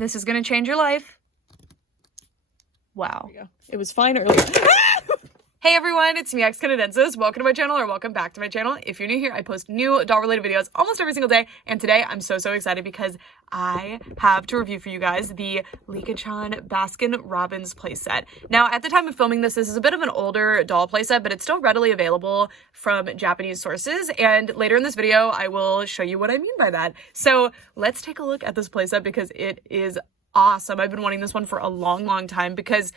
This is gonna change your life. Wow. It was fine earlier. Hey everyone, it's me, xCanadensis. Welcome to my channel, or welcome back to my channel. If you're new here, I post new doll-related videos almost every single day, and today I'm so excited because I have to review for you guys the Licca-Chan Baskin Robbins playset. Now, at the time of filming this is a bit of an older doll playset, but it's still readily available from Japanese sources, and later in this video, I will show you what I mean by that. So let's take a look at this playset because it is awesome. I've been wanting this one for a long time because,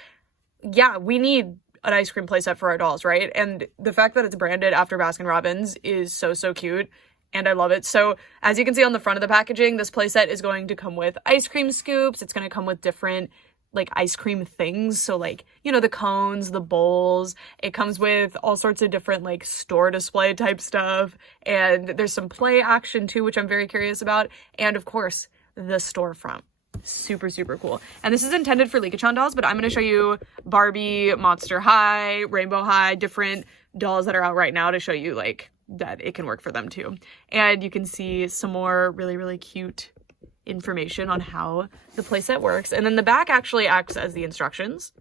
yeah, we need an ice cream playset for our dolls, right? And the fact that it's branded after Baskin Robbins is so cute, and I love it. So as you can see on the front of the packaging, this playset is going to come with ice cream scoops. It's going to come with different like ice cream things. So like, you know, the cones, the bowls. It comes with all sorts of different like store display type stuff. And there's some play action too, which I'm very curious about. And of course, the storefront. Super cool. And this is intended for Licca-Chan dolls, but I'm going to show you Barbie, Monster High, Rainbow High, different dolls that are out right now to show you like that it can work for them too. And you can see some more really cute information on how the playset works. And then the back actually acts as the instructions,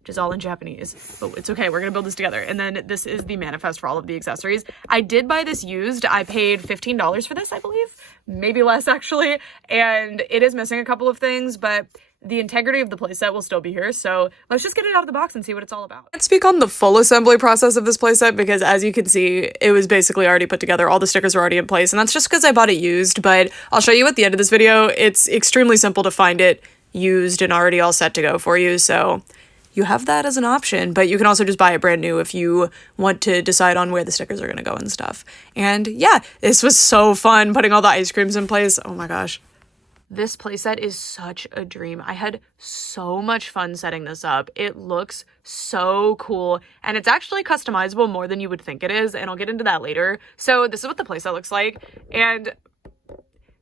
which is all in Japanese, but it's okay. We're going to build this together. And then this is the manifest for all of the accessories. I did buy this used. I paid $15 for this, I believe, maybe less actually. And it is missing a couple of things, but the integrity of the playset will still be here. So let's just get it out of the box and see what it's all about. Let's speak on the full assembly process of this playset because as you can see, it was basically already put together. All the stickers are already in place, and that's just because I bought it used, but I'll show you at the end of this video. It's extremely simple to find it used and already all set to go for you. So you have that as an option, but you can also just buy it brand new if you want to decide on where the stickers are going to go and stuff. And yeah, this was so fun putting all the ice creams in place. Oh my gosh. This playset is such a dream. I had so much fun setting this up. It looks so cool, and it's actually customizable more than you would think it is, and I'll get into that later. So this is what the playset looks like, and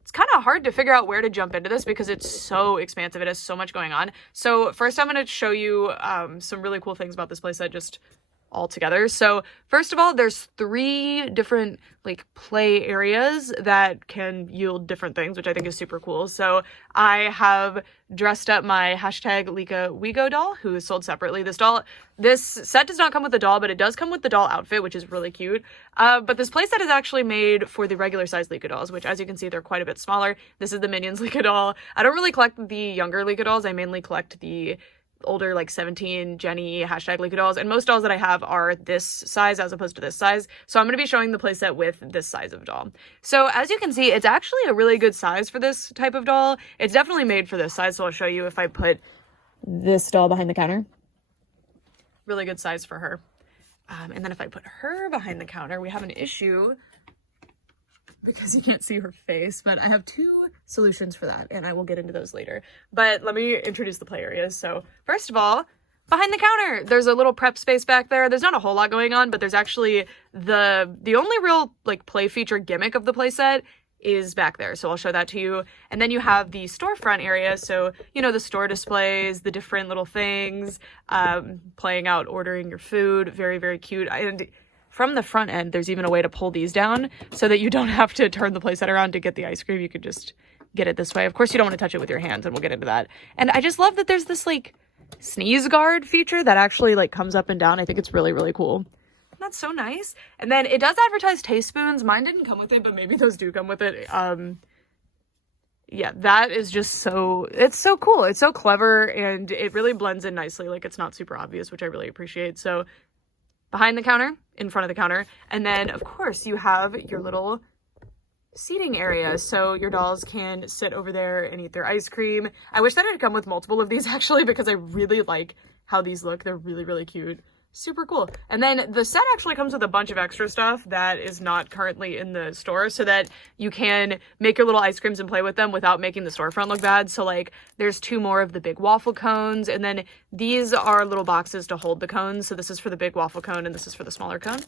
it's kind of hard to figure out where to jump into this because it's so expansive. It has so much going on. So first I'm going to show you some really cool things about this playset just all together. So first of all, there's 3 different like play areas that can yield different things, which I think is super cool. So I have dressed up my hashtag Licca-Wego doll, who is sold separately. This set does not come with the doll, but it does come with the doll outfit, which is really cute. But this playset is actually made for the regular size Licca dolls, which as you can see, they're quite a bit smaller. This is the Minions Licca doll. I don't really collect the younger Licca dolls. I mainly collect the older like 17 Jenny hashtag Licca dolls, and most dolls that I have are this size as opposed to this size. So I'm going to be showing the playset with this size of doll. So as you can see, it's actually a really good size for this type of doll. It's definitely made for this size. So I'll show you if I put this doll behind the counter. Really good size for her. And then if I put her behind the counter, we have an issue because you can't see her face, but I have 2 solutions for that, and I will get into those later. But let me introduce the play areas. So first of all, behind the counter, there's a little prep space back there. There's not a whole lot going on, but there's actually the only real like play feature gimmick of the playset is back there. So I'll show that to you. And then you have the storefront area. So, you know, the store displays, the different little things, playing out, ordering your food. Very cute. And from the front end, there's even a way to pull these down so that you don't have to turn the playset around to get the ice cream. You could just get it this way. Of course, you don't want to touch it with your hands, and we'll get into that. And I just love that there's this like sneeze guard feature that actually like comes up and down. I think it's really cool. That's so nice. And then it does advertise taste spoons. Mine didn't come with it, but maybe those do come with it. Yeah, that is just it's so cool. It's so clever, and it really blends in nicely. Like, it's not super obvious, which I really appreciate. So behind the counter, in front of the counter, and then of course you have your little seating area, so your dolls can sit over there and eat their ice cream. I wish that it had come with multiple of these actually, because I really like how these look. They're really cute. Super cool. And then the set actually comes with a bunch of extra stuff that is not currently in the store, so that you can make your little ice creams and play with them without making the storefront look bad. So like there's 2 more of the big waffle cones, and then these are little boxes to hold the cones. So this is for the big waffle cone and this is for the smaller cone,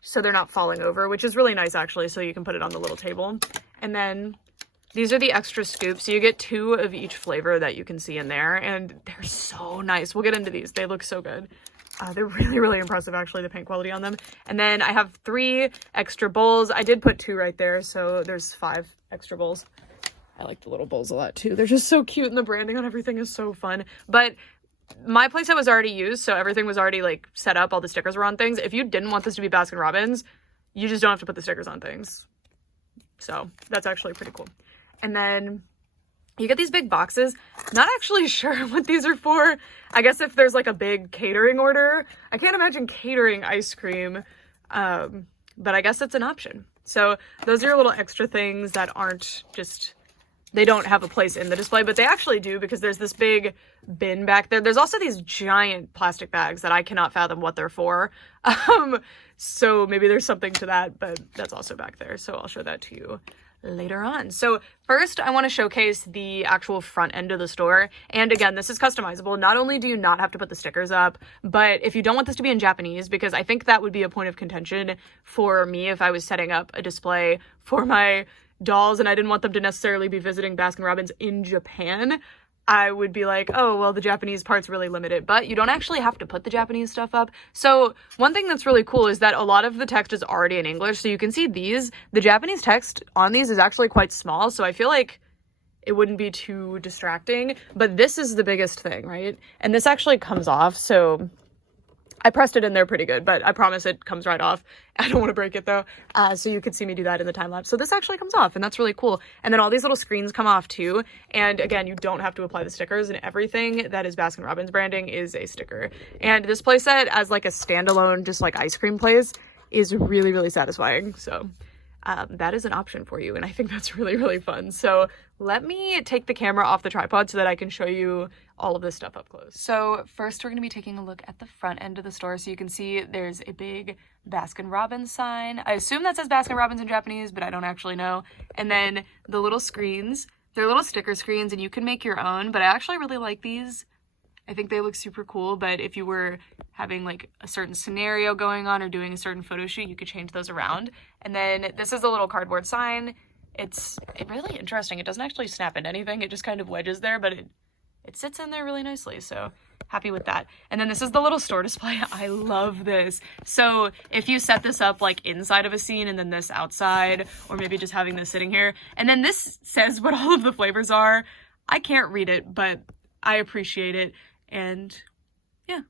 so they're not falling over, which is really nice actually. So you can put it on the little table. And then these are the extra scoops. So you get 2 of each flavor that you can see in there, and they're so nice. We'll get into these. They look so good. They're really impressive, actually, the paint quality on them. And then I have 3 extra bowls. I did put 2 right there, so there's 5 extra bowls. I like the little bowls a lot too. They're just so cute and the branding on everything is so fun. But my playset was already used, so everything was already like set up. All the stickers were on things. If you didn't want this to be Baskin Robbins, you just don't have to put the stickers on things. So that's actually pretty cool. And then you get these big boxes. Not actually sure what these are for. I guess if there's like a big catering order. I can't imagine catering ice cream, but I guess it's an option. So those are your little extra things that aren't just, they don't have a place in the display, but they actually do because there's this big bin back there. There's also these giant plastic bags that I cannot fathom what they're for. So maybe there's something to that, but that's also back there. So I'll show that to you later on. So first I want to showcase the actual front end of the store. And again, this is customizable. Not only do you not have to put the stickers up, but if you don't want this to be in Japanese, because I think that would be a point of contention for me if I was setting up a display for my dolls and I didn't want them to necessarily be visiting Baskin Robbins in Japan, I would be like, oh, well, the Japanese part's really limited, but you don't actually have to put the Japanese stuff up. So one thing that's really cool is that a lot of the text is already in English. So you can see the Japanese text on these is actually quite small. So I feel like it wouldn't be too distracting, but this is the biggest thing, right? And this actually comes off. So I pressed it in there pretty good, but I promise it comes right off. I don't want to break it though. So you could see me do that in the time lapse. So this actually comes off and that's really cool. And then all these little screens come off too. And again, you don't have to apply the stickers, and everything that is Baskin Robbins branding is a sticker. And this playset as like a standalone, just like ice cream place is really, really satisfying. So that is an option for you. And I think that's really, really fun. So let me take the camera off the tripod so that I can show you all of this stuff up close. So first we're going to be taking a look at the front end of the store. So you can see there's a big Baskin Robbins sign. I assume that says Baskin Robbins in Japanese, but I don't actually know. And then the little screens, they're little sticker screens and you can make your own, but I actually really like these. I think they look super cool, but if you were having like a certain scenario going on or doing a certain photo shoot, you could change those around. And then this is a little cardboard sign. It's really interesting. It doesn't actually snap into anything. It just kind of wedges there, but it sits in there really nicely. So happy with that. And then this is the little store display. I love this. So if you set this up like inside of a scene and then this outside, or maybe just having this sitting here, and then this says what all of the flavors are. I can't read it, but I appreciate it. And yeah,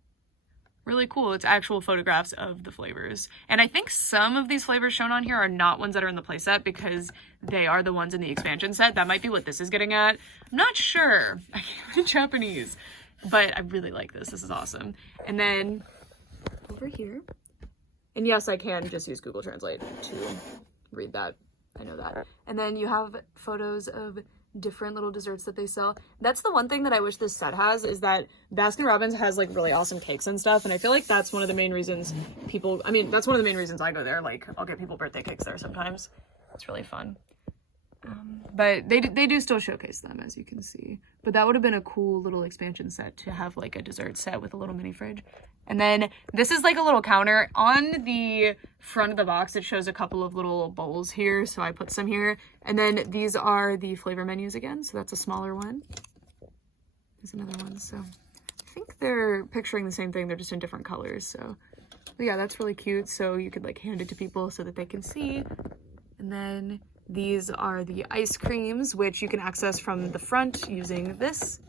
really cool. It's actual photographs of the flavors. And I think some of these flavors shown on here are not ones that are in the playset because they are the ones in the expansion set. That might be what this is getting at. I'm not sure. I can't read Japanese, but I really like this. This is awesome. And then over here, and yes, I can just use Google Translate to read that. I know that. And then you have photos of different little desserts that they sell. That's the one thing that I wish this set has, is that Baskin Robbins has like really awesome cakes and stuff, and I feel like that's one of the main reasons that's one of the main reasons I go there. Like, I'll get people birthday cakes there sometimes. It's really fun. But they do still showcase them, as you can see. But that would have been a cool little expansion set to have like a dessert set with a little mini fridge. And then this is like a little counter. On the front of the box, it shows a couple of little bowls here, so I put some here. And then these are the flavor menus again, so that's a smaller one. There's another one, so I think they're picturing the same thing, they're just in different colors. So but yeah, that's really cute. So you could like hand it to people so that they can see. And then these are the ice creams, which you can access from the front using this.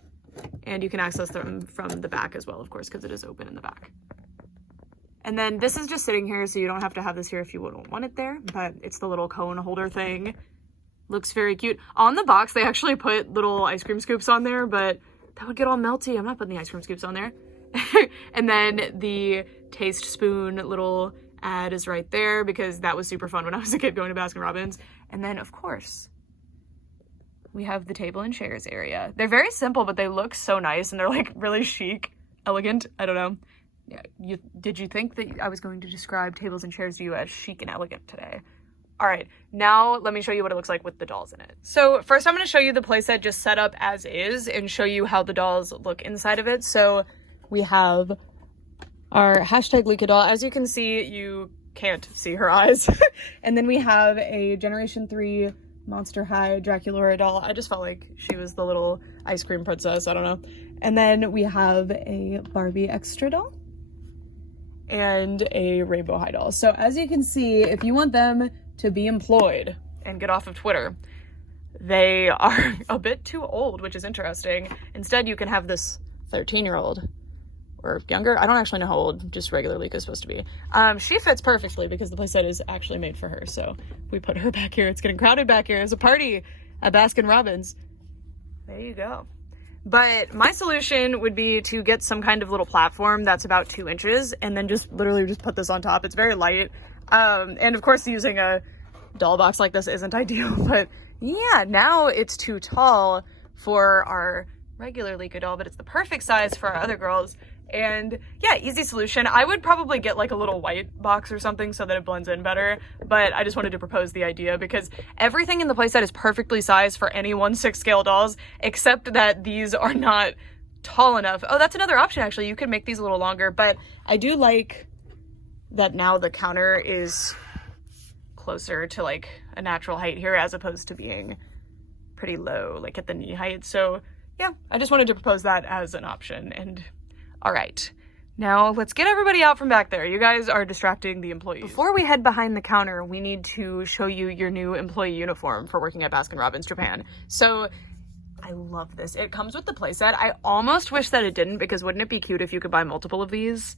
And you can access them from the back as well, of course, because it is open in the back. And then this is just sitting here, so you don't have to have this here if you wouldn't want it there, but it's the little cone holder thing. Looks very cute. On the box, they actually put little ice cream scoops on there, but that would get all melty. I'm not putting the ice cream scoops on there. And then the taste spoon little ad is right there, because that was super fun when I was a kid going to Baskin Robbins. And then, of course, we have the table and chairs area. They're very simple, but they look so nice, and they're like really chic, elegant. I don't know. Yeah, did you think that I was going to describe tables and chairs to you as chic and elegant today? All right, now let me show you what it looks like with the dolls in it. So first I'm going to show you the playset just set up as is and show you how the dolls look inside of it. So we have our hashtag Licca doll. As you can see, you can't see her eyes. And then we have a Generation 3 Monster High Draculaura doll. I just felt like she was the little ice cream princess. I don't know. And then we have a Barbie Extra doll and a Rainbow High doll. So as you can see, if you want them to be employed and get off of Twitter, they are a bit too old, which is interesting. Instead, you can have this 13-year-old or younger. I don't actually know how old just regular Licca is supposed to be. She fits perfectly because the playset is actually made for her. So we put her back here. It's getting crowded back here. There's a party at Baskin Robbins. There you go. But my solution would be to get some kind of little platform that's about 2 inches and then just literally just put this on top. It's very light. And of course using a doll box like this isn't ideal, but yeah, now it's too tall for our regular Licca doll, but it's the perfect size for our other girls. And yeah, easy solution. I would probably get like a little white box or something so that it blends in better, but I just wanted to propose the idea because everything in the playset is perfectly sized for any 1/6 scale dolls, except that these are not tall enough. Oh, that's another option actually. You could make these a little longer, but I do like that now the counter is closer to like a natural height here as opposed to being pretty low, like at the knee height. So yeah, I just wanted to propose that as an option. And all right, now let's get everybody out from back there. You guys are distracting the employees. Before we head behind the counter, we need to show you your new employee uniform for working at Baskin Robbins Japan. So I love this. It comes with the playset. I almost wish that it didn't, because wouldn't it be cute if you could buy multiple of these?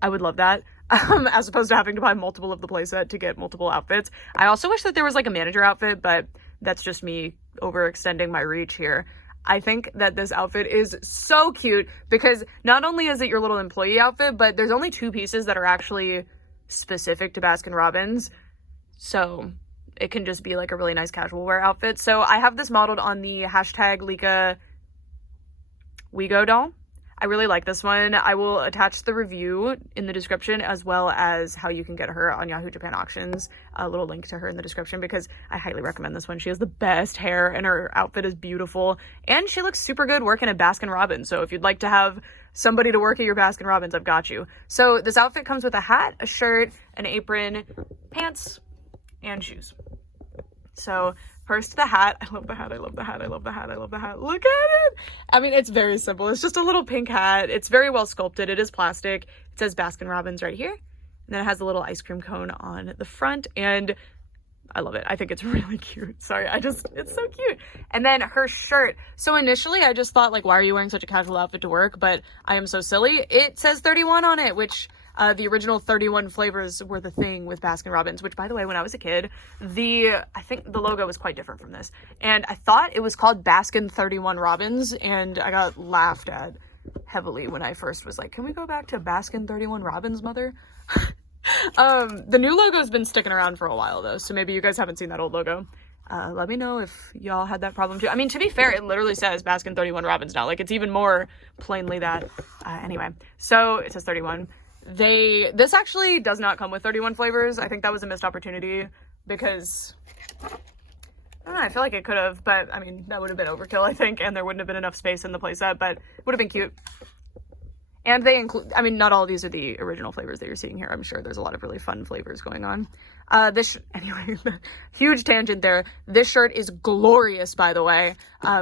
I would love that. As opposed to having to buy multiple of the playset to get multiple outfits. I also wish that there was like a manager outfit, but that's just me overextending my reach here. I think that this outfit is so cute because not only is it your little employee outfit, but there's only 2 pieces that are actually specific to Baskin Robbins. So it can just be like a really nice casual wear outfit. So I have this modeled on the hashtag Licca Wego doll. I really like this one. I will attach the review in the description as well as how you can get her on Yahoo Japan Auctions. A little link to her in the description because I highly recommend this one. She has the best hair and her outfit is beautiful and she looks super good working at Baskin Robbins. So if you'd like to have somebody to work at your Baskin Robbins, I've got you. So this outfit comes with a hat, a shirt, an apron, pants, and shoes. So first, the hat. I love the hat. I love the hat. I love the hat. I love the hat. Look at it. I mean, it's very simple. It's just a little pink hat. It's very well sculpted. It is plastic. It says Baskin Robbins right here. And then it has a little ice cream cone on the front. And I love it. I think it's really cute. Sorry. It's so cute. And then her shirt. So initially I just thought like, why are you wearing such a casual outfit to work? But I am so silly. It says 31 on it, which the original 31 flavors were the thing with Baskin Robbins, which by the way, when I was a kid, I think the logo was quite different from this. And I thought it was called Baskin 31 Robbins, and I got laughed at heavily when I first was like, can we go back to Baskin 31 Robbins, mother? The new logo's been sticking around for a while though, so maybe you guys haven't seen that old logo. Let me know if y'all had that problem too. I mean, to be fair, it literally says Baskin 31 Robbins now. Like, it's even more plainly that. Anyway, so it says 31. This actually does not come with 31 flavors. I think that was a missed opportunity because, I don't know, I feel like it could have, but I mean, that would have been overkill, I think, and there wouldn't have been enough space in the playset, but it would have been cute. And they include, I mean, not all of these are the original flavors that you're seeing here. I'm sure there's a lot of really fun flavors going on. Anyway, huge tangent there. This shirt is glorious, by the way,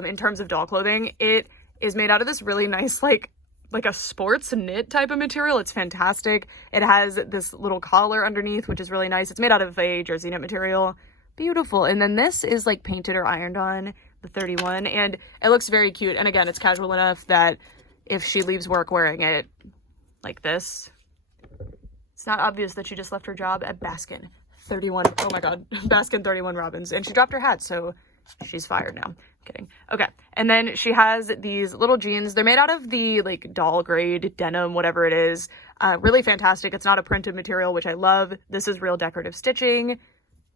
in terms of doll clothing. It is made out of this really nice, like a sports knit type of material. It's fantastic. It has this little collar underneath, which is really nice. It's made out of a jersey knit material. Beautiful. And then this is like painted or ironed on, the 31, and it looks very cute. And again, it's casual enough that if she leaves work wearing it like this, it's not obvious that she just left her job at Baskin 31. Oh my God, Baskin 31 Robbins. And she dropped her hat, so she's fired now. Kidding. Okay. And then she has these little jeans. They're made out of the like doll grade denim, whatever it is. Really fantastic. It's not a printed material, which I love. This is real decorative stitching.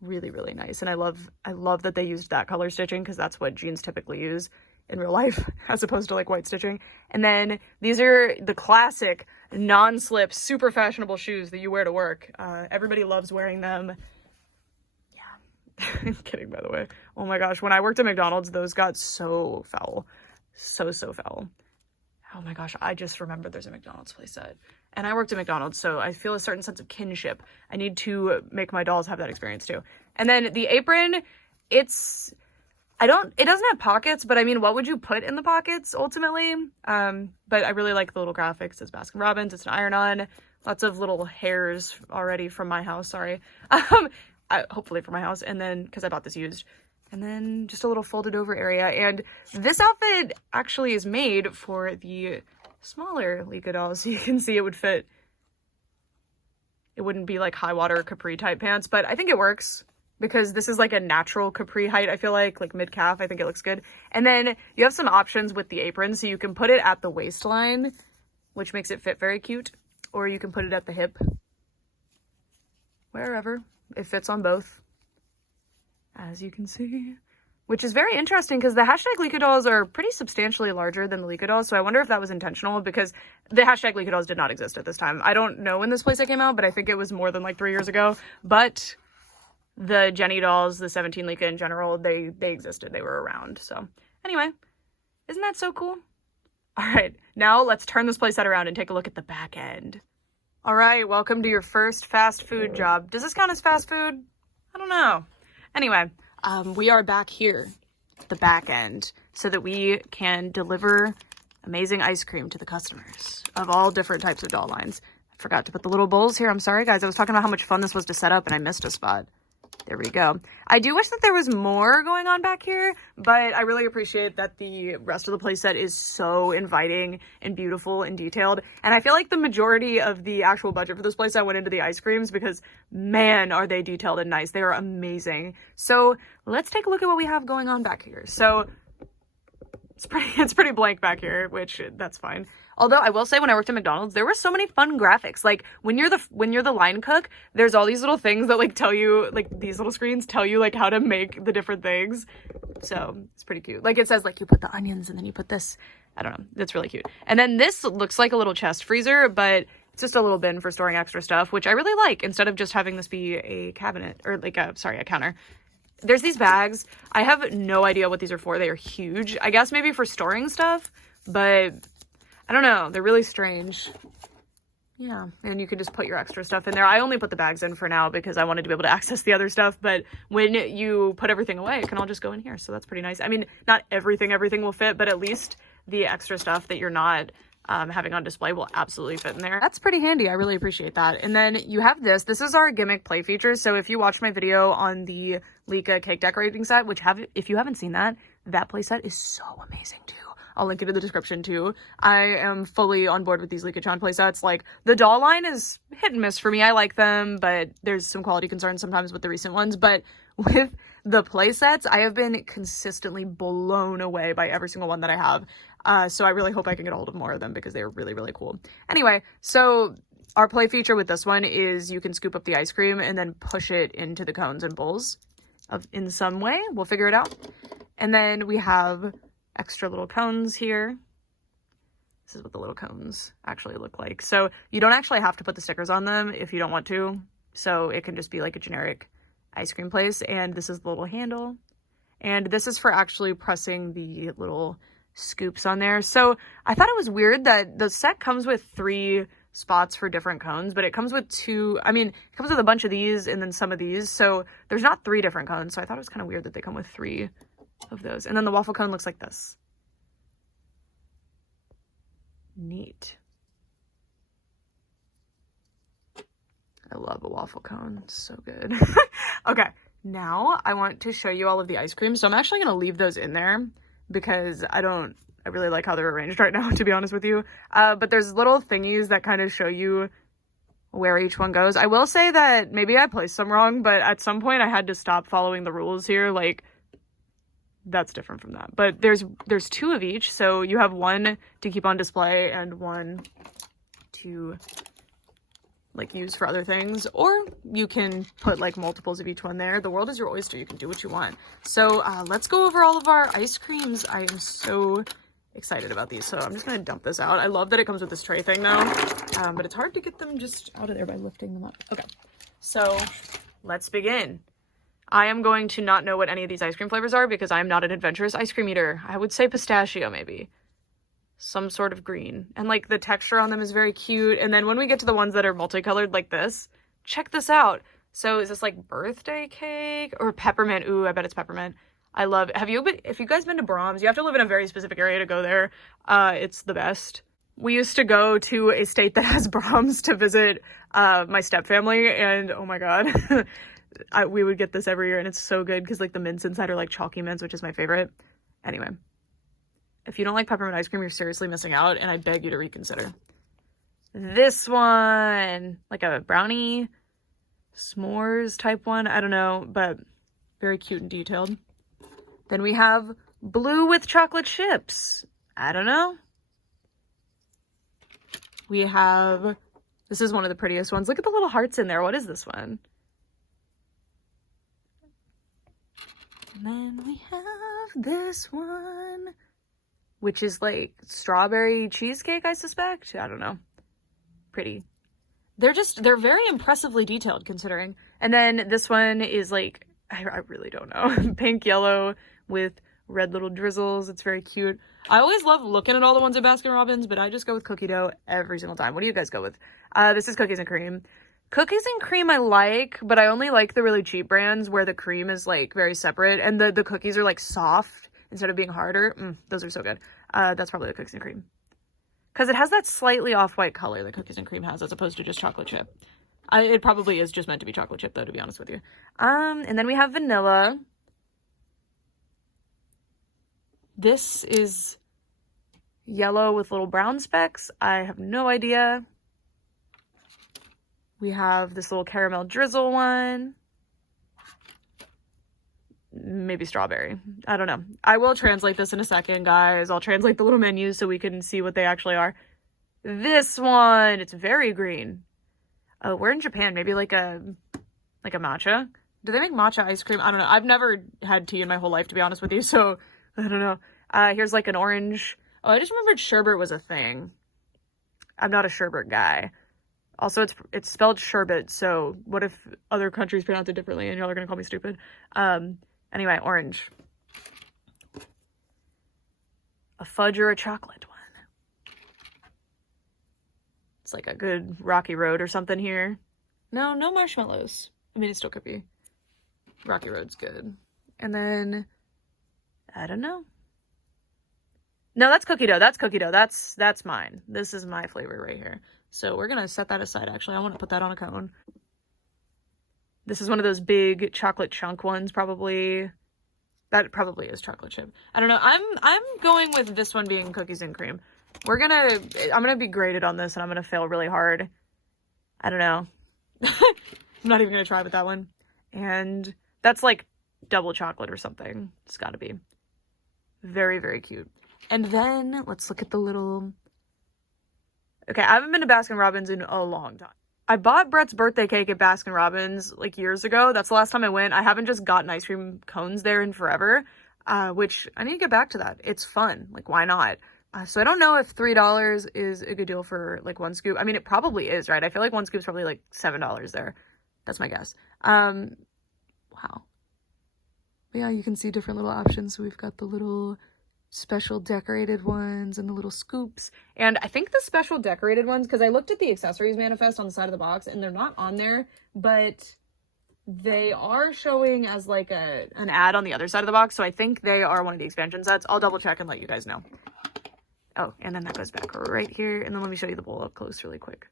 Really, really nice. And I love that they used that color stitching because that's what jeans typically use in real life as opposed to like white stitching. And then these are the classic non-slip, super fashionable shoes that you wear to work. Everybody loves wearing them. I'm kidding, by the way. Oh my gosh, when I worked at McDonald's, those got so foul. So foul. Oh my gosh, I just remembered there's a McDonald's playset. And I worked at McDonald's, so I feel a certain sense of kinship. I need to make my dolls have that experience too. And then the apron, it doesn't have pockets, but I mean, what would you put in the pockets ultimately? But I really like the little graphics. It says Baskin Robbins, it's an iron-on. Lots of little hairs already from my house, sorry. Hopefully for my house, and then because I bought this used, And then just a little folded over area. And this outfit actually is made for the smaller Licca doll. So you can see it would fit. It wouldn't be like high water capri type pants, but I think it works because this is like a natural capri height. I feel like mid calf. I think it looks good. And then you have some options with the apron. So you can put it at the waistline, which makes it fit very cute. Or you can put it at the hip, wherever. It fits on both, as you can see, which is very interesting because the hashtag Licca dolls are pretty substantially larger than the Licca dolls. So I wonder if that was intentional because the hashtag Licca dolls did not exist at this time. I don't know when this playset came out, but I think it was more than like 3 years ago. But the Jenny dolls, the 17 Licca in general, they existed. They were around. So anyway, isn't that so cool? All right, now let's turn this playset around and take a look at the back end. All right, welcome to your first fast food job. Does this count as fast food? I don't know. Anyway, we are back here at the back end so that we can deliver amazing ice cream to the customers of all different types of doll lines. I forgot to put the little bowls here. I'm sorry, guys. I was talking about how much fun this was to set up and I missed a spot. There we go. I do wish that there was more going on back here, but I really appreciate that the rest of the playset is so inviting and beautiful and detailed. And I feel like the majority of the actual budget for this playset went into the ice creams because, man, are they detailed and nice. They are amazing. So let's take a look at what we have going on back here. So it's pretty blank back here, which that's fine. Although I will say when I worked at McDonald's, there were so many fun graphics. Like when you're the line cook, there's all these little things that like tell you, like these little screens tell you like how to make the different things. So it's pretty cute. Like it says like you put the onions and then you put this. I don't know. That's really cute. And then this looks like a little chest freezer, but it's just a little bin for storing extra stuff, which I really like instead of just having this be a cabinet or like a counter. There's these bags. I have no idea what these are for. They are huge. I guess maybe for storing stuff, but I don't know. They're really strange. Yeah, and you can just put your extra stuff in there. I only put the bags in for now because I wanted to be able to access the other stuff, but when you put everything away, it can all just go in here, so that's pretty nice. I mean, not everything will fit, but at least the extra stuff that you're not having on display will absolutely fit in there. That's pretty handy. I really appreciate that. And then you have this. This is our gimmick play features. So if you watch my video on the Licca cake decorating set, if you haven't seen that play set is so amazing too. I'll link it in the description too. I am fully on board with these Licca-Chan playsets. Like the doll line is hit and miss for me. I like them, but there's some quality concerns sometimes with the recent ones. But with the playsets, I have been consistently blown away by every single one that I have. So I really hope I can get a hold of more of them because they're really, really cool. Anyway, so our play feature with this one is you can scoop up the ice cream and then push it into the cones and bowls in some way. We'll figure it out. And then we have extra little cones here. This is what the little cones actually look like. So you don't actually have to put the stickers on them if you don't want to. So it can just be like a generic ice cream place. And this is the little handle. And this is for actually pressing the little scoops on there. So I thought it was weird that the set comes with 3 spots for different cones, but it comes with 2. I mean, it comes with a bunch of these and then some of these. So there's not 3 different cones. So I thought it was kind of weird that they come with 3 of those. And then the waffle cone looks like this. Neat. I love a waffle cone. So good. Okay, now I want to show you all of the ice cream. So I'm actually going to leave those in there because I really like how they're arranged right now, to be honest with you. But there's little thingies that kind of show you where each one goes. I will say that maybe I placed some wrong, but at some point I had to stop following the rules here. Like, that's different from that. But there's 2 of each. So you have 1 to keep on display and 1 to like use for other things, or you can put like multiples of each one there. The world is your oyster. You can do what you want. So let's go over all of our ice creams. I am so excited about these. So I'm just going to dump this out. I love that it comes with this tray thing though, but it's hard to get them just out of there by lifting them up. Okay, so let's begin. I am going to not know what any of these ice cream flavors are because I'm not an adventurous ice cream eater. I would say pistachio maybe. Some sort of green. And like the texture on them is very cute. And then when we get to the ones that are multicolored like this, check this out. So is this like birthday cake or peppermint? Ooh, I bet it's peppermint. I love it. If you guys been to Brahms, you have to live in a very specific area to go there. It's the best. We used to go to a state that has Brahms to visit my stepfamily, and oh my god. we would get this every year, and it's so good because like the mints inside are like chalky mints, which is my favorite. Anyway, if you don't like peppermint ice cream, you're seriously missing out, and I beg you to reconsider. This one, like a brownie s'mores type one, I don't know, but very cute and detailed. Then we have blue with chocolate chips. I don't know. We have, this is one of the prettiest ones. Look at the little hearts in there. What is this one? And then we have this one, which is like strawberry cheesecake, I suspect. I don't know. Pretty. They're very impressively detailed considering. And then this one is like, I really don't know. Pink, yellow with red little drizzles. It's very cute. I always love looking at all the ones at Baskin Robbins, but I just go with cookie dough every single time. What do you guys go with? This is cookies and cream. Cookies and cream I like, but I only like the really cheap brands where the cream is like very separate and the cookies are like soft instead of being harder. Those are so good. That's probably the cookies and cream. Because it has that slightly off-white color that cookies and cream has as opposed to just chocolate chip. It probably is just meant to be chocolate chip though, to be honest with you. And then we have vanilla. This is yellow with little brown specks. I have no idea. We have this little caramel drizzle one. Maybe strawberry. I don't know. I will translate this in a second, guys. I'll translate the little menus so we can see what they actually are. This one, it's very green. Oh, we're in Japan. Maybe like a matcha. Do they make matcha ice cream? I don't know. I've never had tea in my whole life, to be honest with you, so I don't know. Here's like an orange. Oh, I just remembered sherbet was a thing. I'm not a sherbet guy. Also, it's spelled sherbet, so what if other countries pronounce it differently and y'all are gonna call me stupid? Anyway, orange. A fudge or a chocolate one. It's like a good Rocky Road or something here. No marshmallows. I mean, it still could be. Rocky Road's good. And then, I don't know. No, that's cookie dough. That's cookie dough. That's mine. This is my flavor right here. So we're going to set that aside, actually. I want to put that on a cone. This is one of those big chocolate chunk ones, probably. That probably is chocolate chip. I don't know. I'm going with this one being cookies and cream. I'm going to be graded on this and I'm going to fail really hard. I don't know. I'm not even going to try with that one. And that's like double chocolate or something. It's got to be. Very, very cute. And then let's look at the little... Okay, I haven't been to Baskin Robbins in a long time. I bought Brett's birthday cake at Baskin Robbins like years ago. That's the last time I went. I haven't just gotten ice cream cones there in forever, which I need to get back to that. It's fun. Like, why not? So I don't know if $3 is a good deal for like one scoop. I mean, it probably is, right? I feel like one scoop's probably like $7 there. That's my guess. Wow. But yeah, you can see different little options. So we've got the little special decorated ones and the little scoops. And I think the special decorated ones, because I looked at the accessories manifest on the side of the box and they're not on there, but they are showing as like an ad on the other side of the box. So I think they are one of the expansion sets. I'll double check and let you guys know. Oh, and then that goes back right here. And then let me show you the bowl up close really quick.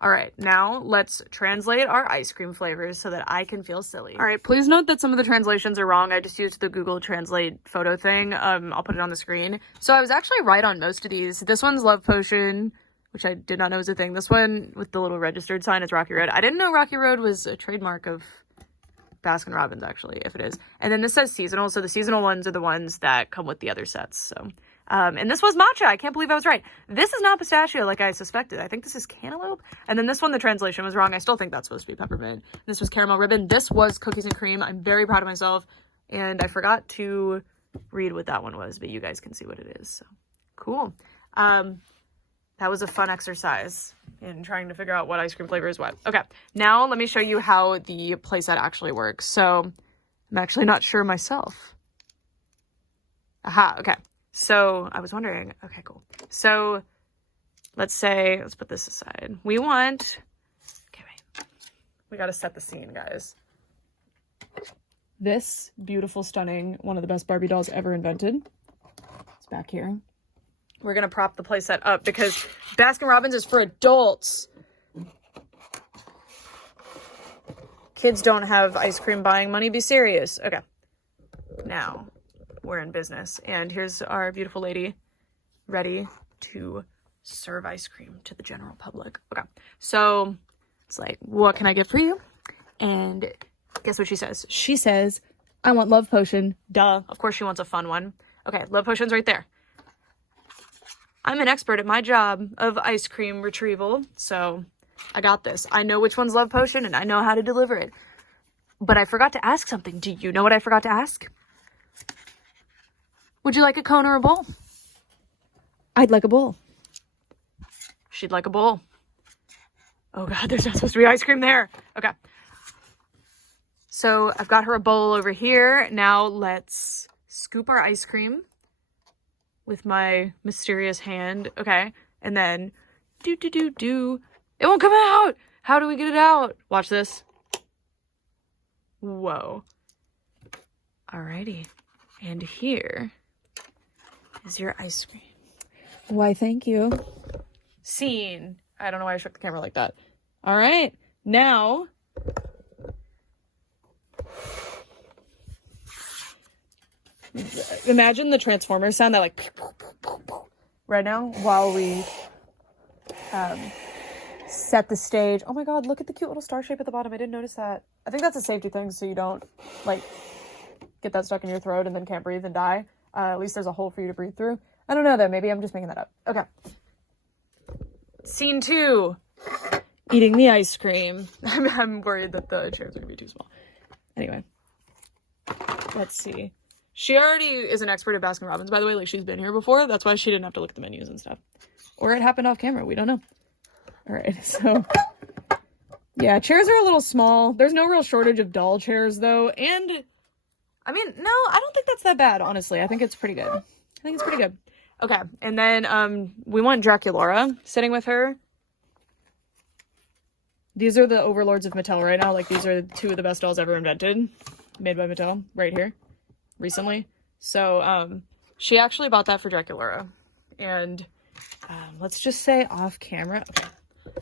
All right, now let's translate our ice cream flavors so that I can feel silly. All right, please note that some of the translations are wrong. I just used the Google Translate photo thing. I'll put it on the screen. So I was actually right on most of these. This one's Love Potion, which I did not know was a thing. This one with the little registered sign is Rocky Road. I didn't know Rocky Road was a trademark of Baskin Robbins, actually, if it is. And then this says seasonal. So the seasonal ones are the ones that come with the other sets. So, and this was matcha. I can't believe I was right. This is not pistachio like I suspected. I think this is cantaloupe. And then this one, the translation was wrong. I still think that's supposed to be peppermint. This was caramel ribbon. This was cookies and cream. I'm very proud of myself. And I forgot to read what that one was, but you guys can see what it is. So cool. That was a fun exercise in trying to figure out what ice cream flavor is what. Okay, now let me show you how the playset actually works. So I'm actually not sure myself. Aha, okay. So I was wondering, okay, cool. So let's put this aside. We want, okay, wait. We got to set the scene, guys. This beautiful, stunning, one of the best Barbie dolls ever invented. It's back here. We're going to prop the playset up because Baskin Robbins is for adults. Kids don't have ice cream buying money. Be serious. Okay. Now we're in business. And here's our beautiful lady ready to serve ice cream to the general public. Okay. So it's like, what can I get for you? And guess what she says? She says, I want love potion. Duh. Of course she wants a fun one. Okay. Love potion's right there. I'm an expert at my job of ice cream retrieval. So I got this. I know which one's love potion and I know how to deliver it. But I forgot to ask something. Do you know what I forgot to ask? Would you like a cone or a bowl? I'd like a bowl. She'd like a bowl. Oh God, there's not supposed to be ice cream there. Okay. So I've got her a bowl over here. Now let's scoop our ice cream with my mysterious hand. Okay. And then do. It won't come out. How do we get it out? Watch this. Whoa. Alrighty. And here is your ice cream. Why, thank you. Scene. I don't know why I shook the camera like that. All right. Now, imagine the Transformers sound that like right now while we set the stage. Oh my God, look at the cute little star shape at the bottom. I didn't notice that. I think that's a safety thing so you don't like get that stuck in your throat and then can't breathe and die. At least there's a hole for you to breathe through. I don't know though. Maybe I'm just making that up. Okay. Scene 2. Eating the ice cream. I'm worried that the chairs are going to be too small. Anyway. Let's see. She already is an expert at Baskin Robbins, by the way. Like, she's been here before. That's why she didn't have to look at the menus and stuff. Or it happened off camera. We don't know. All right. So, yeah. Chairs are a little small. There's no real shortage of doll chairs, though. And, I mean, no, I don't think that's that bad, honestly. I think it's pretty good. Okay, and then we want Draculaura sitting with her. These are the overlords of Mattel right now. Like, these are 2 of the best dolls ever invented. Made by Mattel right here. Recently. So, she actually bought that for Draculaura. And let's just say off camera. Okay.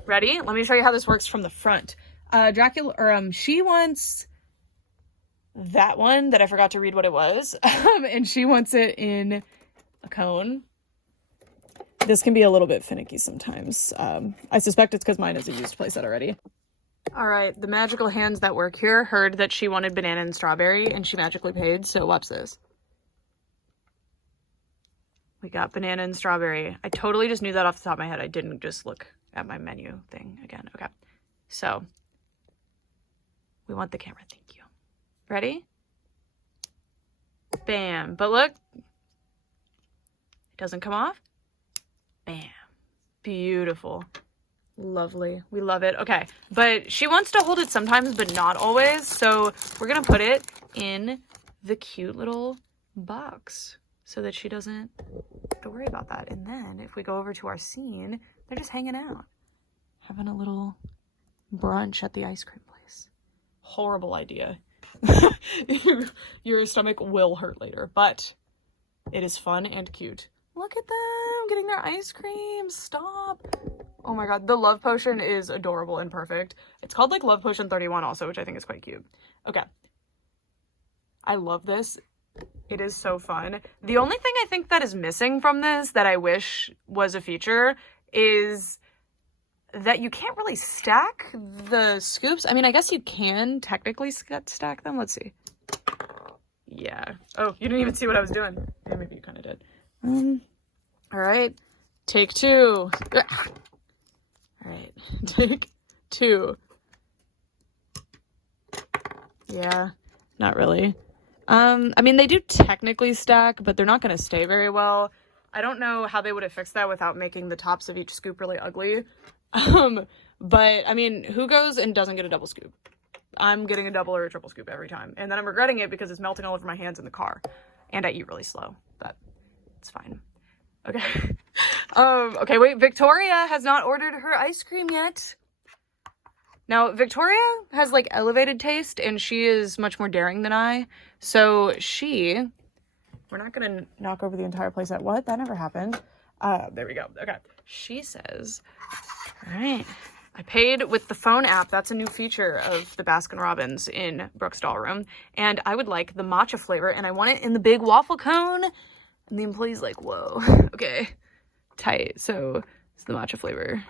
Ready? Let me show you how this works from the front. She wants that one that I forgot to read what it was. And she wants it in a cone. This can be a little bit finicky sometimes. I suspect it's because mine is a used playset already. All right, the magical hands that work here heard that she wanted banana and strawberry, and she magically paid, so watch this. We got banana and strawberry. I totally just knew that off the top of my head. I didn't just look at my menu thing again. Okay, so we want the camera. Thank you. Ready? Bam. But look. It doesn't come off. Bam. Beautiful. Lovely. We love it. Okay. But she wants to hold it sometimes, but not always. So we're going to put it in the cute little box so that she doesn't have to worry about that. And then if we go over to our scene, they're just hanging out, having a little brunch at the ice cream place. Horrible idea. Your stomach will hurt later, but it is fun and cute. Look at them getting their ice cream. Stop. Oh my God. The love potion is adorable and perfect. It's called like Love Potion 31 also, which I think is quite cute. Okay. I love this. It is so fun. The only thing I think that is missing from this that I wish was a feature is that you can't really stack the scoops. I mean, I guess you can technically stack them. Let's see. Yeah. Oh, you didn't even see what I was doing. Yeah, maybe you kind of did. All right. Take 2. All right. Take 2. Yeah. Not really. I mean, they do technically stack, but they're not going to stay very well. I don't know how they would have fixed that without making the tops of each scoop really ugly. But I mean, who goes and doesn't get a double scoop? I'm getting a double or a triple scoop every time. And then I'm regretting it because it's melting all over my hands in the car. And I eat really slow, but it's fine. Okay. Okay, wait, Victoria has not ordered her ice cream yet. Now, Victoria has like elevated taste and she is much more daring than I. So we're not gonna knock over the entire place at what? That never happened. There we go. Okay. She says, all right, I paid with the phone app. That's a new feature of the Baskin Robbins in Brooke's doll room. And I would like the matcha flavor, and I want it in the big waffle cone. And the employee's like, whoa, okay, tight. So it's the matcha flavor.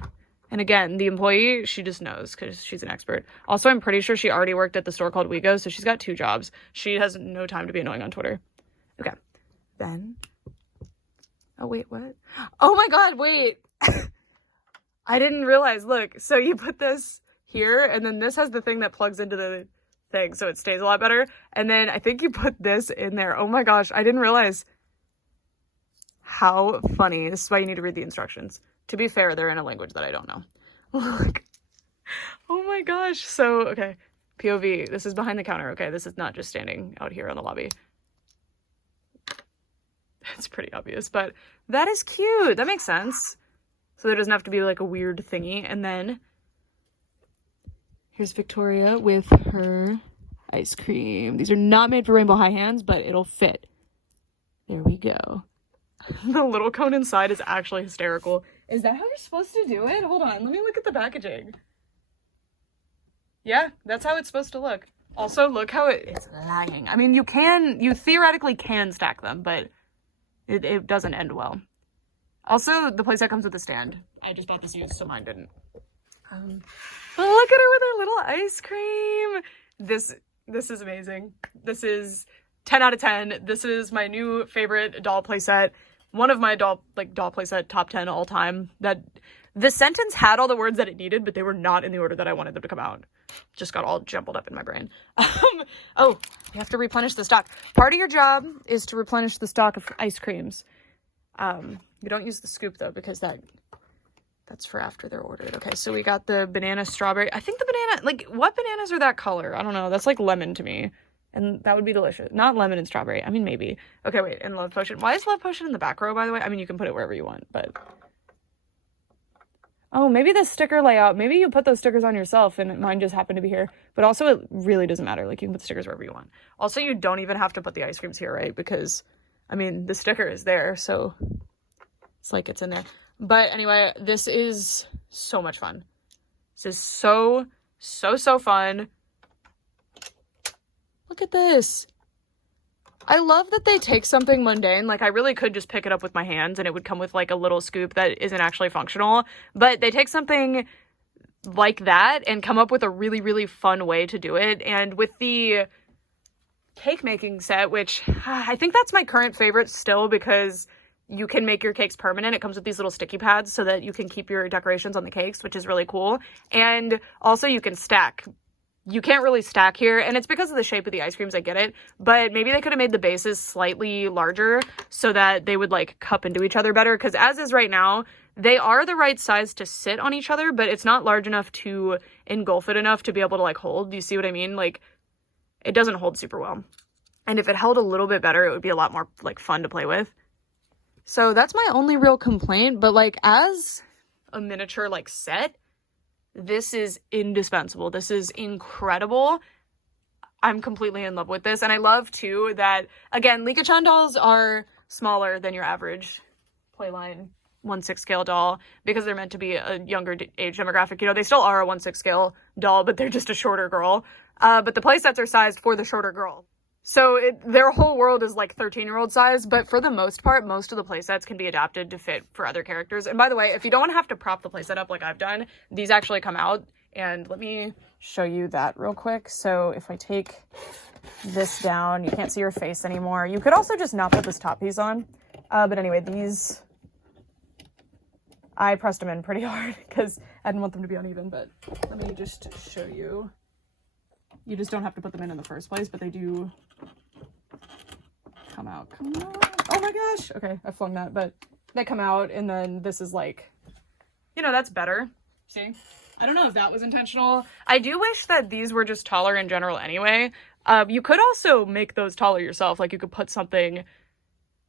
And again, the employee, she just knows because she's an expert. Also, I'm pretty sure she already worked at the store called Wego, so she's got 2 jobs. She has no time to be annoying on Twitter. Okay, then, oh wait, what? Oh my God, wait. I didn't realize, look, so you put this here, and then this has the thing that plugs into the thing, so it stays a lot better. And then I think you put this in there. Oh my gosh, I didn't realize how funny. This is why you need to read the instructions. To be fair, they're in a language that I don't know. Look. Oh my gosh. So, okay, POV, this is behind the counter. Okay, this is not just standing out here on the lobby. It's pretty obvious, but that is cute. That makes sense. So there doesn't have to be like a weird thingy. And then here's Victoria with her ice cream. These are not made for rainbow high hands, but it'll fit. There we go. The little cone inside is actually hysterical. Is that how you're supposed to do it? Hold on, let me look at the packaging. Yeah, that's how it's supposed to look. Also, look how it's lying. I mean, you theoretically can stack them, but it doesn't end well. Also, the playset comes with a stand. I just bought this used, so mine didn't. But look at her with her little ice cream. This is amazing. This is 10 out of 10. This is my new favorite doll playset. One of my doll playset top 10 all time. That the sentence had all the words that it needed, but they were not in the order that I wanted them to come out. Just got all jumbled up in my brain. Oh, you have to replenish the stock. Part of your job is to replenish the stock of ice creams. You don't use the scoop though, because that's for after they're ordered. Okay, so we got the banana strawberry. I think the banana, like, what bananas are that color? I don't know. That's like lemon to me. And that would be delicious. Not lemon and strawberry. I mean, maybe. Okay, wait, and Love Potion. Why is Love Potion in the back row, by the way? I mean, you can put it wherever you want, but... Oh, maybe the sticker layout. Maybe you put those stickers on yourself and mine just happened to be here. But also, it really doesn't matter. Like, you can put stickers wherever you want. Also, you don't even have to put the ice creams here, right? Because, I mean, the sticker is there, so it's like it's in there. But anyway, this is so much fun. This is so fun. Look at this. I love that they take something mundane. Like, I really could just pick it up with my hands and it would come with like a little scoop that isn't actually functional. But they take something like that and come up with a really fun way to do it. And with the cake making set, which I think that's my current favorite still, because you can make your cakes permanent. It comes with these little sticky pads so that you can keep your decorations on the cakes, which is really cool. And also you can stack. You can't really stack here, and it's because of the shape of the ice creams, I get it, but maybe they could have made the bases slightly larger so that they would like cup into each other better, because as is right now, they are the right size to sit on each other, but it's not large enough to engulf it enough to be able to like hold. Do you see what I mean? Like, it doesn't hold super well. And if it held a little bit better, it would be a lot more like fun to play with. So that's my only real complaint, but like as a miniature like set, this is indispensable. This is incredible. I'm completely in love with this. And I love too that, again, Licca-Chan dolls are smaller than your average Playline 1/6 scale doll because they're meant to be a younger age demographic. You know, they still are a 1/6 scale doll, but they're just a shorter girl. But the playsets are sized for the shorter girl. So their whole world is like 13-year-old size, but for the most part, most of the playsets can be adapted to fit for other characters. And by the way, if you don't want to have to prop the playset up like I've done, these actually come out. And let me show you that real quick. So if I take this down, you can't see your face anymore. You could also just not put this top piece on. But anyway, these, I pressed them in pretty hard because I didn't want them to be uneven, but let me just show you. You just don't have to put them in the first place, but they do come out. Come on. Oh my gosh. Okay, I flung that, but they come out, and then this is like, you know, that's better. See? I don't know if that was intentional. I do wish that these were just taller in general anyway. You could also make those taller yourself. Like, you could put something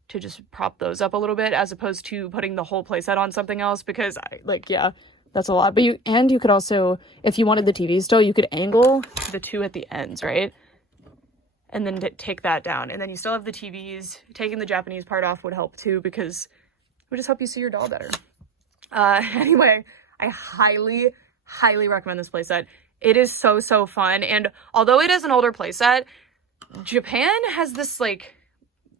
to just prop those up a little bit as opposed to putting the whole playset on something else, because yeah, that's a lot. But you could also, if you wanted the TV still, you could angle the two at the ends, right? And then take that down. And then you still have the TVs. Taking the Japanese part off would help too, because it would just help you see your doll better. Anyway, I highly highly recommend this playset. It is so, so fun. And although it is an older playset, Japan has this like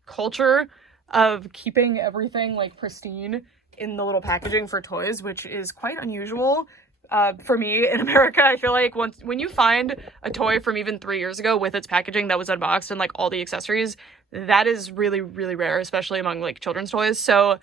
culture of keeping everything like pristine in the little packaging for toys, which is quite unusual. For me in America, I feel like when you find a toy from even 3 years ago with its packaging that was unboxed and like all the accessories, that is really, really rare, especially among like children's toys. So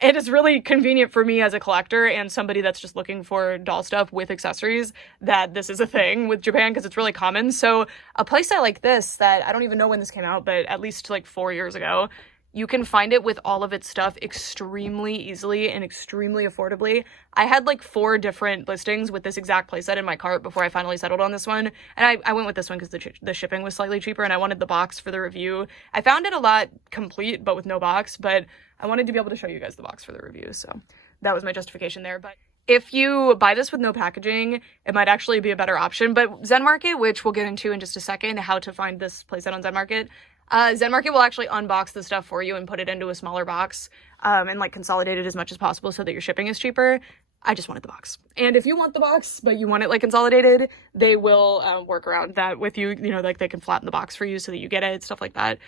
it is really convenient for me as a collector and somebody that's just looking for doll stuff with accessories that this is a thing with Japan, because it's really common. So a playset like this, that I don't even know when this came out, but at least like 4 years ago, you can find it with all of its stuff extremely easily and extremely affordably. I had like 4 different listings with this exact playset in my cart before I finally settled on this one. And I went with this one because the shipping was slightly cheaper and I wanted the box for the review. I found it a lot complete, but with no box, but I wanted to be able to show you guys the box for the review. So that was my justification there. But if you buy this with no packaging, it might actually be a better option. But ZenMarket, which we'll get into in just a second, how to find this playset on ZenMarket, ZenMarket will actually unbox the stuff for you and put it into a smaller box and like consolidate it as much as possible so that your shipping is cheaper. I just wanted the box. And if you want the box, but you want it like consolidated, they will work around that with you. You know, like they can flatten the box for you so that you get it, stuff like that.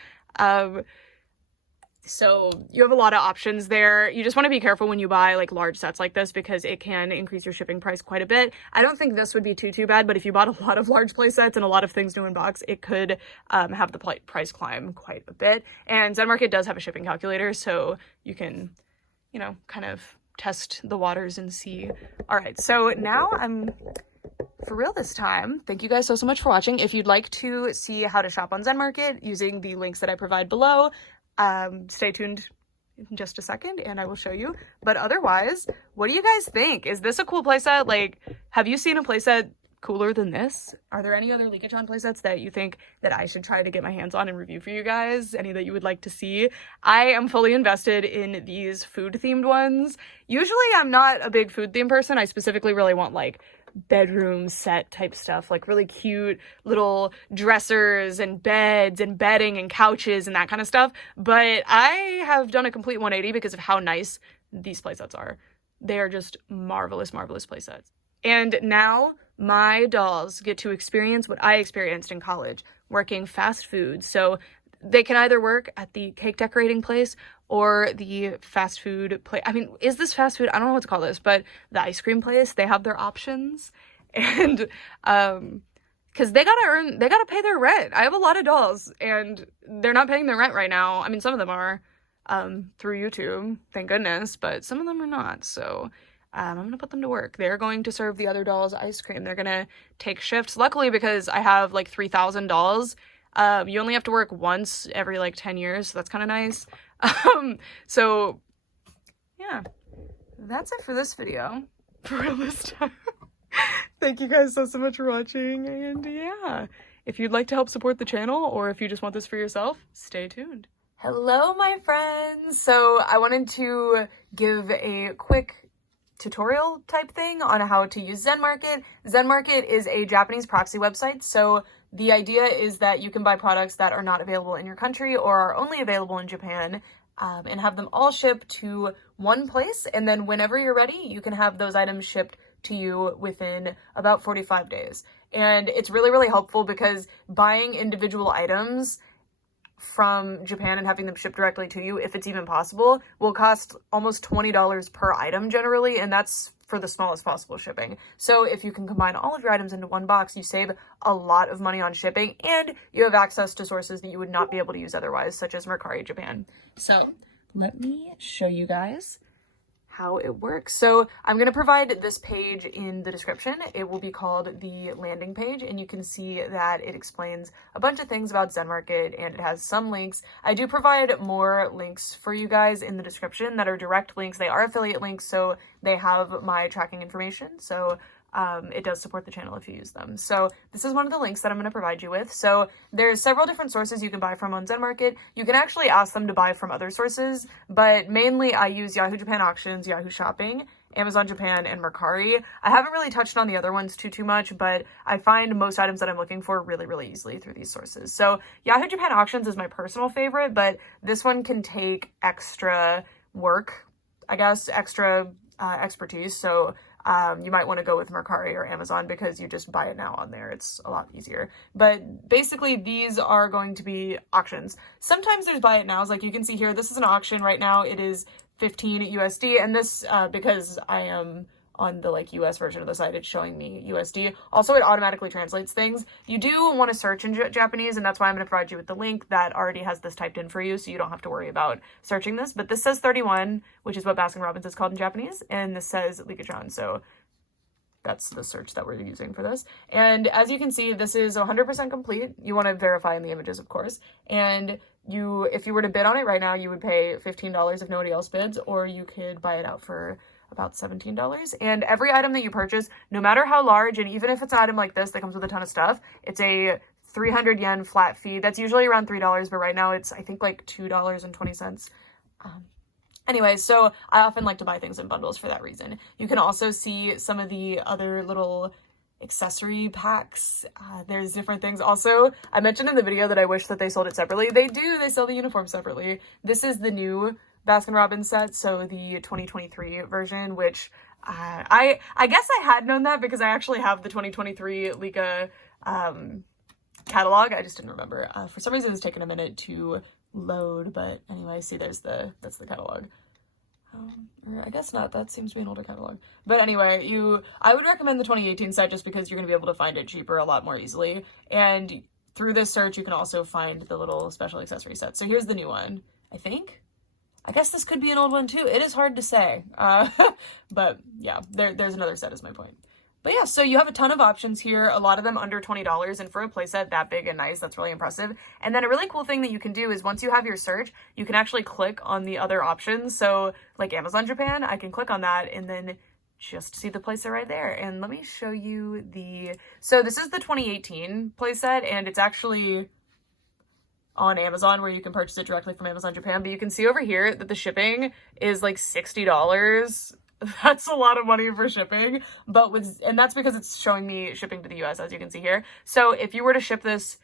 So you have a lot of options there. You just want to be careful when you buy like large sets like this because it can increase your shipping price quite a bit. I don't think this would be too bad, but if you bought a lot of large play sets and a lot of things to unbox, it could have the price climb quite a bit. And ZenMarket does have a shipping calculator, so you can, you know, kind of test the waters and see. All right, so now I'm for real this time. Thank you guys so much for watching. If you'd like to see how to shop on ZenMarket using the links that I provide below, stay tuned in just a second and I will show you. But otherwise, what do you guys think? Is this a cool playset? Like, have you seen a playset cooler than this? Are there any other Licca-Chan playsets that you think that I should try to get my hands on and review for you guys? Any that you would like to see? I am fully invested in these food themed ones. Usually I'm not a big food themed person. I specifically really want like bedroom set type stuff, like really cute little dressers and beds and bedding and couches and that kind of stuff. But I have done a complete 180 because of how nice these playsets are. They are just marvelous, marvelous playsets. And now my dolls get to experience what I experienced in college, working fast food. So they can either work at the cake decorating place or the fast food place. I mean, is this fast food? I don't know what to call this, but the ice cream place, they have their options. And because they gotta pay their rent. I have a lot of dolls and they're not paying their rent right now. I mean, some of them are through YouTube, thank goodness, but some of them are not. So I'm gonna put them to work. They're going to serve the other dolls ice cream. They're gonna take shifts. Luckily, because I have like 3,000 dolls, you only have to work once every like 10 years, so that's kind of nice. So yeah, that's it for this video for real this time. Thank you guys so much for watching, and yeah, if you'd like to help support the channel or if you just want this for yourself, stay tuned. Hello my friends. So I wanted to give a quick tutorial type thing on how to use ZenMarket. ZenMarket is a Japanese proxy website, so the idea is that you can buy products that are not available in your country or are only available in Japan, and have them all shipped to one place. And then whenever you're ready, you can have those items shipped to you within about 45 days. And it's really, really helpful because buying individual items from Japan and having them shipped directly to you, if it's even possible, will cost almost $20 per item generally, and that's for the smallest possible shipping. So if you can combine all of your items into one box, you save a lot of money on shipping, and you have access to sources that you would not be able to use otherwise, such as Mercari Japan. So let me show you guys how it works. So I'm going to provide this page in the description. It will be called the landing page, and you can see that it explains a bunch of things about ZenMarket, and it has some links. I do provide more links for you guys in the description that are direct links. They are affiliate links, so they have my tracking information. So it does support the channel if you use them. So this is one of the links that I'm going to provide you with. So there's several different sources you can buy from on ZenMarket. You can actually ask them to buy from other sources, but mainly I use Yahoo Japan Auctions, Yahoo Shopping, Amazon Japan, and Mercari. I haven't really touched on the other ones too much, but I find most items that I'm looking for really, really easily through these sources. So Yahoo Japan Auctions is my personal favorite, but this one can take extra work, I guess, extra expertise. So you might want to go with Mercari or Amazon because you just buy it now on there. It's a lot easier. But basically, these are going to be auctions. Sometimes there's buy it nows, like you can see here. This is an auction right now. It is 15 USD, and this, because I am on the like US version of the site, it's showing me USD. Also, it automatically translates things. You do want to search in Japanese, and that's why I'm going to provide you with the link that already has this typed in for you, so you don't have to worry about searching this. But this says 31, which is what Baskin Robbins is called in Japanese, and this says Licca-Chan, so that's the search that we're using for this. And as you can see, this is 100% complete. You want to verify in the images, of course. And if you were to bid on it right now, you would pay $15 if nobody else bids, or you could buy it out for about $17. And every item that you purchase, no matter how large, and even if it's an item like this that comes with a ton of stuff, it's a 300 yen flat fee. That's usually around $3, but right now it's, I think, like $2.20. Anyway, so I often like to buy things in bundles for that reason. You can also see some of the other little accessory packs. There's different things. Also, I mentioned in the video that I wish that they sold it separately. They do. They sell the uniform separately. This is the new Baskin Robbins set, so the 2023 version, which I guess I had known that because I actually have the 2023 Licca catalog. I just didn't remember. For some reason, it's taken a minute to load, but anyway, see, that's the catalog. Or I guess not. That seems to be an older catalog. But anyway, I would recommend the 2018 set just because you're going to be able to find it cheaper a lot more easily. And through this search, you can also find the little special accessory set. So here's the new one, I think. I guess this could be an old one too. It is hard to say. But yeah, there's another set is my point. But yeah, so you have a ton of options here, a lot of them under $20, and for a playset that big and nice, that's really impressive. And then a really cool thing that you can do is once you have your search, you can actually click on the other options. So like Amazon Japan, I can click on that and then just see the playset right there. And let me show you so this is the 2018 playset, and it's actually on Amazon where you can purchase it directly from Amazon Japan. But you can see over here that the shipping is like $60. That's a lot of money for shipping, and that's because it's showing me shipping to the US, as you can see here. So if you were to ship this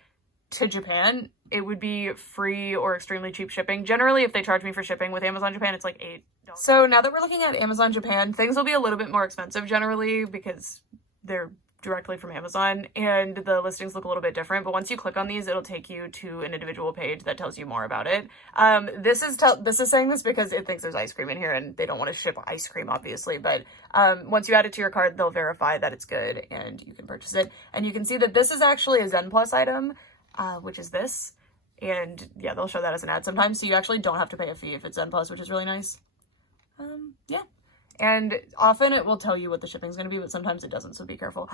to Japan, it would be free or extremely cheap shipping. Generally, if they charge me for shipping with Amazon Japan, it's like $8. So now that we're looking at Amazon Japan, things will be a little bit more expensive generally because they're directly from Amazon and the listings look a little bit different. But once you click on these, it'll take you to an individual page that tells you more about it. This is saying this because it thinks there's ice cream in here and they don't want to ship ice cream, obviously. But once you add it to your cart, they'll verify that it's good and you can purchase it. And you can see that this is actually a Zen Plus item, which is this. And yeah, they'll show that as an ad sometimes. So you actually don't have to pay a fee if it's Zen Plus, which is really nice. Yeah. And often it will tell you what the shipping is going to be, but sometimes it doesn't, so be careful.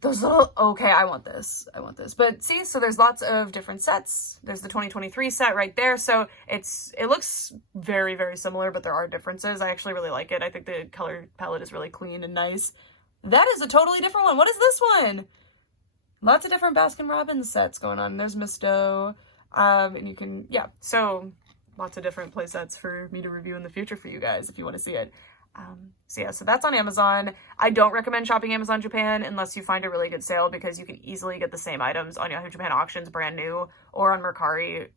Those little, okay, I want this. But see, so there's lots of different sets. There's the 2023 set right there. So it looks very, very similar, but there are differences. I actually really like it. I think the color palette is really clean and nice. That is a totally different one. What is this one? Lots of different Baskin Robbins sets going on. There's Misto. And you can, yeah, so lots of different play sets for me to review in the future for you guys if you want to see it. So yeah, so that's on Amazon. I don't recommend shopping Amazon Japan unless you find a really good sale because you can easily get the same items on Yahoo Japan Auctions brand new or on Mercari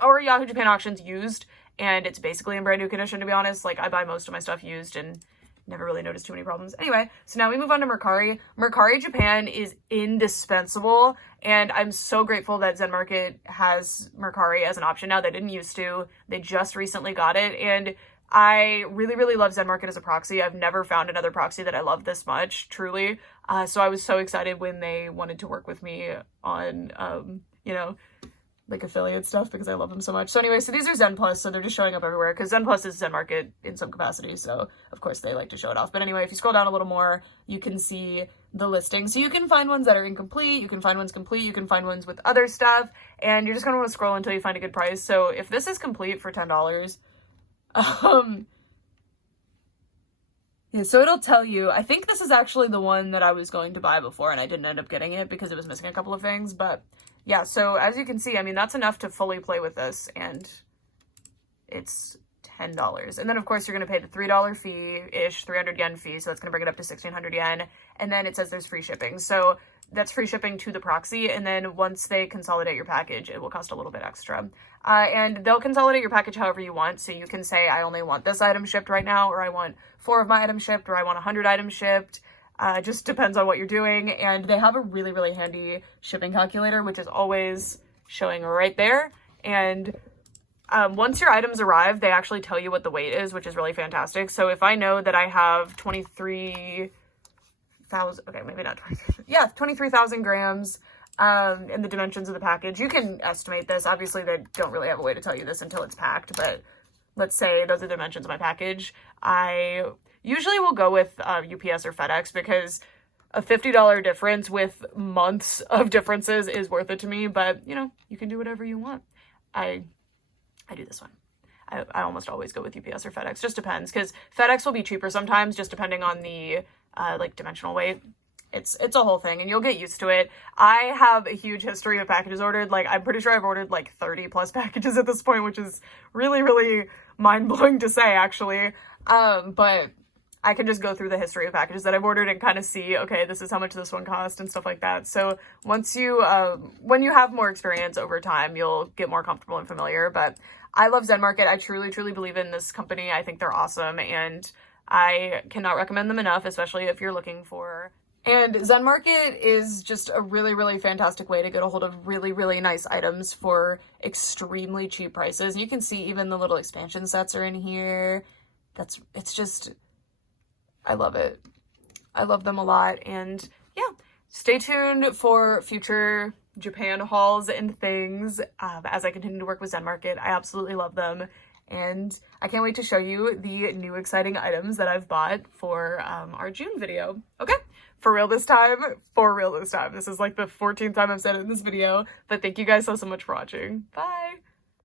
or Yahoo Japan Auctions used, and it's basically in brand new condition, to be honest. Like, I buy most of my stuff used and never really noticed too many problems. Anyway, so now we move on to Mercari. Mercari Japan is indispensable, and I'm so grateful that ZenMarket has Mercari as an option now. They didn't used to. They just recently got it, and I really, really love ZenMarket as a proxy. I've never found another proxy that I love this much, truly. So I was so excited when they wanted to work with me on, like affiliate stuff because I love them so much. So anyway, so these are Zen Plus, so they're just showing up everywhere because Zen Plus is ZenMarket in some capacity, so of course they like to show it off. But anyway, if you scroll down a little more, you can see the listing. So you can find ones that are incomplete, you can find ones complete, you can find ones with other stuff, and you're just gonna want to scroll until you find a good price. So if this is complete for $10, yeah, so it'll tell you, I think this is actually the one that I was going to buy before and I didn't end up getting it because it was missing a couple of things, but yeah, so as you can see, I mean, that's enough to fully play with this, and it's $10. And then, of course, you're going to pay the $3 fee-ish, 300 yen fee, so that's going to bring it up to 1,600 yen, and then it says there's free shipping. So that's free shipping to the proxy. And then once they consolidate your package, it will cost a little bit extra. And they'll consolidate your package however you want. So you can say, I only want this item shipped right now, or I want 4 of my items shipped, or I want 100 items shipped. Just depends on what you're doing. And they have a really, really handy shipping calculator, which is always showing right there. And once your items arrive, they actually tell you what the weight is, which is really fantastic. So if I know that I have 23,000, okay, maybe not 23, yeah, 23,000 grams in the dimensions of the package, you can estimate this. Obviously, they don't really have a way to tell you this until it's packed, but let's say those are the dimensions of my package. I usually will go with UPS or FedEx because a $50 difference with months of differences is worth it to me, but you know, you can do whatever you want. I do this one. I almost always go with UPS or FedEx. Just depends, because FedEx will be cheaper sometimes, just depending on the like dimensional weight. It's a whole thing, and you'll get used to it. I have a huge history of packages ordered. Like, I'm pretty sure I've ordered like 30 plus packages at this point, which is really, really mind-blowing to say, actually. But I can just go through the history of packages that I've ordered and kind of see, okay, this is how much this one cost and stuff like that. So once you, when you have more experience over time, you'll get more comfortable and familiar. But I love ZenMarket. I truly, truly believe in this company. I think they're awesome, and I cannot recommend them enough, especially if you're looking for... And ZenMarket is just a really, really fantastic way to get a hold of really, really nice items for extremely cheap prices. You can see even the little expansion sets are in here. It's just... I love it. I love them a lot. And yeah, stay tuned for future Japan hauls and things as I continue to work with ZenMarket. I absolutely love them. And I can't wait to show you the new exciting items that I've bought for our June video. Okay, for real this time. For real this time. This is like the 14th time I've said it in this video. But thank you guys so much for watching. Bye.